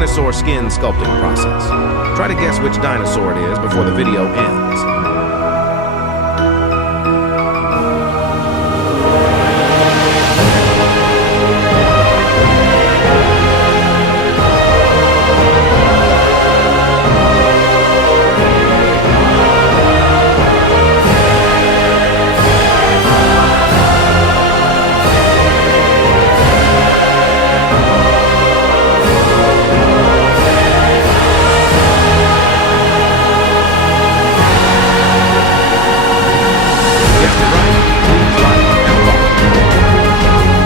dinosaur skin sculpting process. Try to guess which dinosaur it is before the video ends.